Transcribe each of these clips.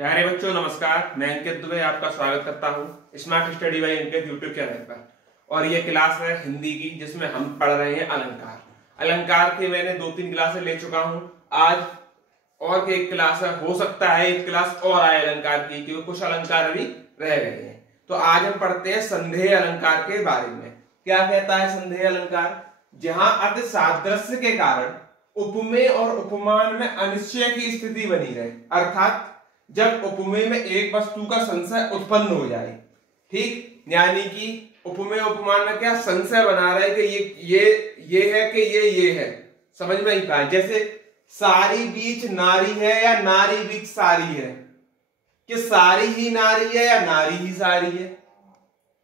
प्यारे बच्चों नमस्कार। मैं अंकित दुबे आपका स्वागत करता हूँ स्मार्ट स्टडी बाय अंकित यूट्यूब चैनल पर। और ये क्लास है हिंदी की जिसमें हम पढ़ रहे हैं अलंकार। अलंकार के मैंने 2-3 क्लासें ले चुका हूँ। आज और एक क्लास है, हो सकता है एक क्लास और आए अलंकार की, क्योंकि कुछ अलंकार अभी रह गए हैं। तो आज हम पढ़ते हैं संदेह अलंकार के बारे में। क्या कहता है संदेह अलंकार? जहां अति सादृश्य के कारण उपमेय और उपमान में अनिश्चय की स्थिति बनी रहे, अर्थात जब उपमेय में एक वस्तु का संशय उत्पन्न हो जाए, ठीक, यानी कि उपमेय उपमान में क्या संशय बना रहे कि ये है कि ये है, समझ में नहीं पाए। जैसे सारी बीच नारी है या नारी बीच सारी है, कि सारी ही नारी है या नारी ही सारी है।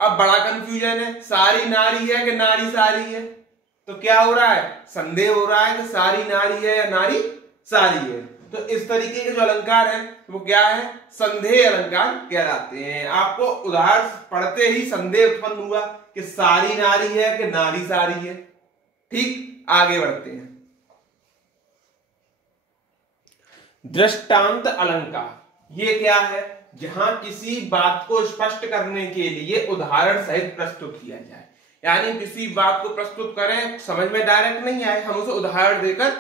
अब बड़ा कंफ्यूजन है, सारी नारी है कि नारी सारी है। तो क्या हो रहा है? संदेह हो रहा है कि सारी नारी है या नारी सारी है। तो इस तरीके के जो अलंकार है वो क्या है? संदेह अलंकार कहलाते हैं। आपको उदाहरण पढ़ते ही संदेह उत्पन्न हुआ कि सारी नारी है कि नारी सारी है। ठीक, आगे बढ़ते हैं। दृष्टांत अलंकार ये क्या है? जहां किसी बात को स्पष्ट करने के लिए उदाहरण सहित प्रस्तुत किया जाए, यानी किसी बात को प्रस्तुत करें, समझ में डायरेक्ट नहीं आए, हम उसे उदाहरण देकर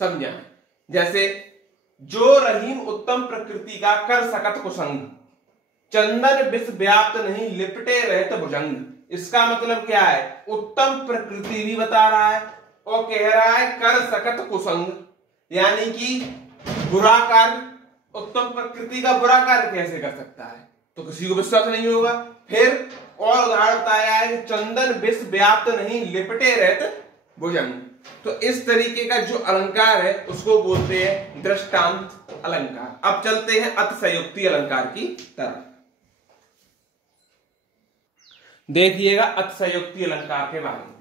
समझाएं। जैसे जो रहीम उत्तम प्रकृति का कर सकत कुसंग, चंदन विष व्याप्त नहीं लिपटे रहत भुजंग। इसका मतलब क्या है? उत्तम प्रकृति भी बता रहा है और कह रहा है कर सकत कुसंग, यानी कि बुरा कार्य, उत्तम प्रकृति का बुरा कार्य कैसे कर सकता है? तो किसी को विश्वास नहीं होगा। फिर और उदाहरण बताया है कि चंदन विष व्याप्त नहीं लिपटे रहत भुजंग। तो इस तरीके का जो अलंकार है उसको बोलते हैं दृष्टांत अलंकार। अब चलते हैं अतिशयोक्ति अलंकार की तरफ। देखिएगा अतिशयोक्ति अलंकार के बारे में।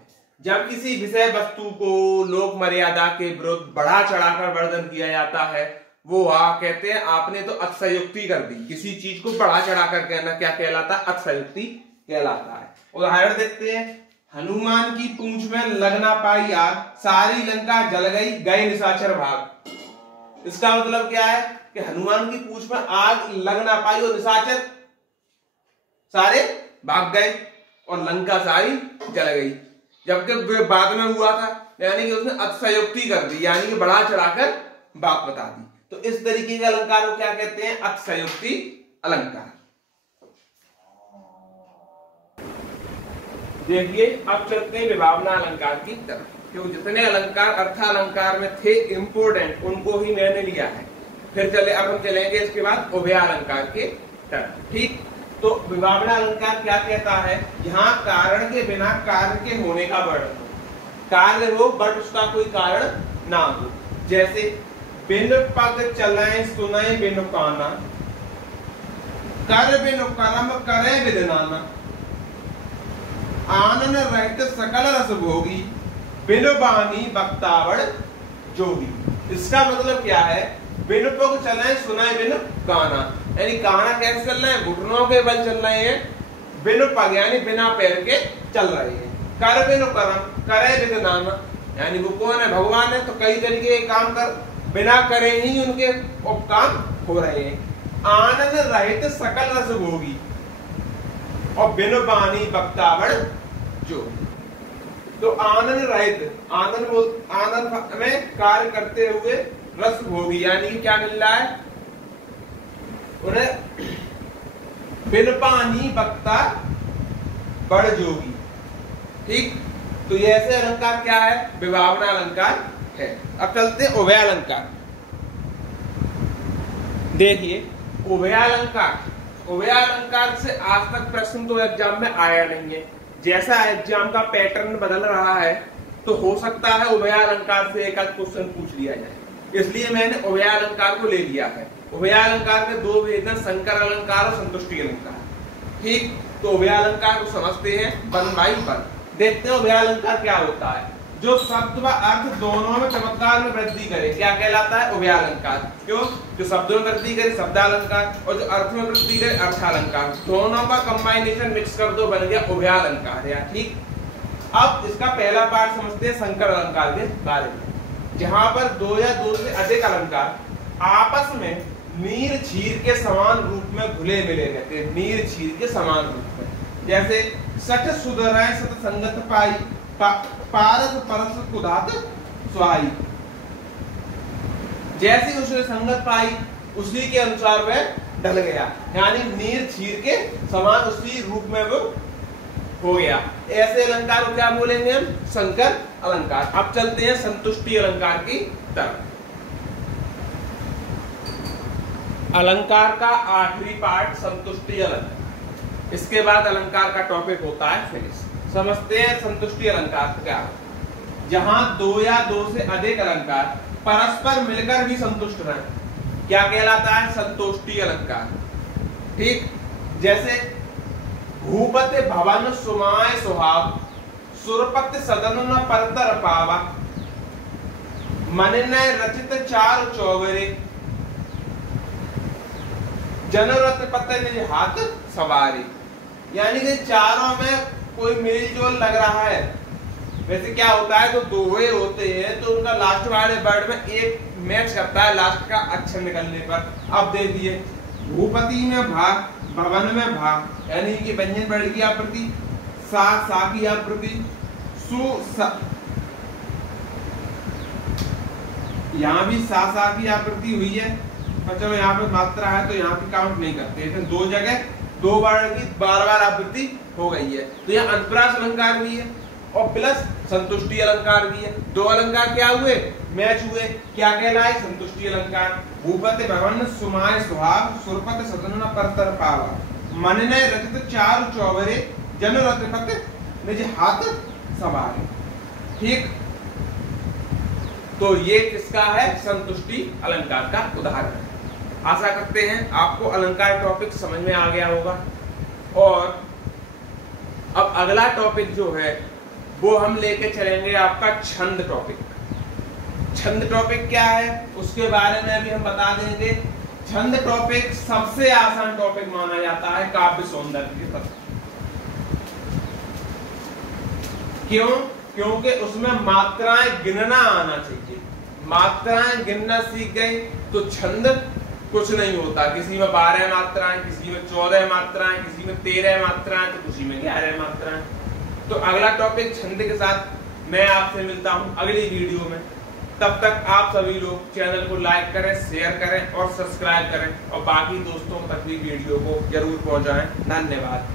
जब किसी विषय वस्तु को लोक मर्यादा के विरुद्ध बढ़ा चढ़ाकर वर्णन किया जाता है, वो कहते हैं आपने तो अतिशयोक्ति कर दी। किसी चीज को बढ़ा चढ़ाकर कहना क्या कहलाता है? अतिशयोक्ति कहलाता है। उदाहरण देखते हैं। हनुमान की पूंछ में लग ना पाई आग, सारी लंका जल गई, गए निशाचर भाग। इसका मतलब क्या है कि हनुमान की पूंछ में आग लग ना पाई और निशाचर सारे भाग गए और लंका सारी जल गई, जबकि बाद में हुआ था। यानी कि उसने अतिशयोक्ति कर दी, यानी कि बढ़ा चढ़ाकर बात बता दी। तो इस तरीके के अलंकार को क्या कहते हैं? अतिशयोक्ति अलंकार। देखिए अब चलते हैं विभावना अलंकार की तरफ, क्योंकि जितने अलंकार अर्थालंकार में थे इंपोर्टेंट उनको ही मैंने लिया है। फिर अब हम चलेंगे इसके बाद उभय अलंकार के तरफ। ठीक, तो विभावना अलंकार क्या कहता है? यहाँ कारण के बिना कार्य के होने का वर्णन हो, कार्य हो बट उसका कोई कारण ना हो। जैसे बिन पग चले सुनय बिनु काना, कर बिनु कर्म करे विदनाना, आनन रहित सकल रस भोगी, बिनु बानी बक्तावड़ जोगी। इसका मतलब क्या है? बिनु पग चले सुनाए बिनु काना, यानी काना कैसे चल रहे हैं? घुटनों के बल चल रहे हैं। बिनु पग यानी बिना पैर के चल रहे हैं। कर बिनु कर्म करे विदनाना, यानी वो कौन है? भगवान है। तो कई तरीके के काम कर बिना करे ही उनके काम हो रहे हैं। आनंद रहित सकल रस भोगी और बिनु बानी बक्तावड़ जो। तो आनंद रहित, आनंद में कार्य करते हुए रस भोगी, यानी कि क्या मिल रहा है उन्हें? बिनु बानी बक्ता बड़ जोगी। ठीक, तो ये ऐसे अलंकार क्या है? विभावना अलंकार है। अब चलते हैं उभय अलंकार। देखिए उभय अलंकार से आज तक प्रश्न तो एग्जाम में आया नहीं है। जैसा एग्जाम का पैटर्न बदल रहा है तो हो सकता है उभय अलंकार से एक आध क्वेश्चन पूछ लिया जाए, इसलिए मैंने उभय अलंकार को ले लिया है। उभय अलंकार के दो भेद हैं, संकर अलंकार और संतुष्टि अलंकार। ठीक, तो उभय अलंकार को समझते हैं वन बाई वन। देखते हैं उभय अलंकार क्या होता है। जो शब्द व अर्थ दोनों में चमत्कार में वृद्धि करे क्या कहलाता है? उभय अलंकार। क्यों? जो शब्दों में वृद्धि करे शब्दालंकार, और जो अर्थ में वृद्धि करे अर्थालंकार। दोनों का कंबाइनेशन मिक्स कर दो, बन गया उभय अलंकार। या ठीक, अब इसका पहला पार्ट समझते हैं संकर अलंकार के बारे में, जहां पर दो या दो से अधिक अलंकार आपस में नीर क्षीर के समान रूप में घुले मिले रहते हैं, नीर क्षीर के समान रूप में। जैसे सठ सुधराय सत संगत पाई, पारस परस कुदात सुहाई। जैसी उसने संगत पाई उसी के अनुसार वह ढल गया, यानी नीर क्षीर के समान उसी रूप में वो हो गया। ऐसे अलंकार को क्या बोलेंगे हम? संकर अलंकार। अब चलते हैं संतुष्टि अलंकार की तरफ। अलंकार का आखिरी पार्ट संतुष्टि अलंकार, इसके बाद अलंकार का टॉपिक होता है फिनिश। समझते हैं संतुष्टि अलंकार क्या है। जहां दो या दो से अधिक अलंकार परस्पर मिलकर भी संतुष्ट रहें, क्या कहलाता है? संतुष्टि अलंकार। ठीक, जैसे भूपति भवन सुमाय सुहाव, सुरपति सदन न परतर पावा, मन ने रचित चार चौबरे, जनरत पते निज हाथ सवारी। यानी कि चारों में कोई मेलजोल लग रहा है। वैसे क्या होता है, तो दोहे होते हैं तो उनका लास्ट वाले वर्ड में एक मैच करता है लास्ट का अक्षर निकलने पर। अब देखिए, भूपति में भा, भवन में भा, यानी कि व्यंजन वर्ड की आकृति, सा की आकृति, सु सा, यहाँ भी सा की आकृति हुई है, पर चलो यहाँ पे मात्रा है तो यहाँ पे काउंट नहीं करते, लेकिन दो जगह दो वर्ण की बार बार आकृति हो गई है। तो यहाँ अनुप्रास अलंकार भी है और प्लस संतुष्टि अलंकार भी है। दो अलंकार क्या हुए? मैच हुए। क्या कहलाए? संतुष्टि अलंकार। भूपति भवन सुमाय सुहाव, सुरपति सदन न परतर पावा, मन ने रचित चार चौबरे, जन रतिपति निज हाथ सवारे। ठीक, तो ये किसका है? संतुष्टि अलंकार का उदाहरण है। आशा करते हैं आपको अलंकार टॉपिक समझ में आ गया होगा। और अब अगला टॉपिक जो है वो हम लेके चलेंगे आपका छंद टॉपिक। छंद टॉपिक क्या है उसके बारे में भी हम बता देंगे। छंद टॉपिक सबसे आसान टॉपिक माना जाता है काव्य सौंदर्य की तरफ। क्यों? क्योंकि उसमें मात्राएं गिनना आना चाहिए। मात्राएं गिनना सीख गए तो छंद कुछ नहीं होता। किसी में 12 मात्राएं, किसी में 14 मात्राएं, किसी में 13 मात्राएं, तो किसी में 11 मात्राएं। तो अगला टॉपिक छंद के साथ मैं आपसे मिलता हूं अगली वीडियो में। तब तक आप सभी लोग चैनल को लाइक करें, शेयर करें और सब्सक्राइब करें और बाकी दोस्तों तक भी वीडियो को जरूर पहुंचाएं। धन्यवाद।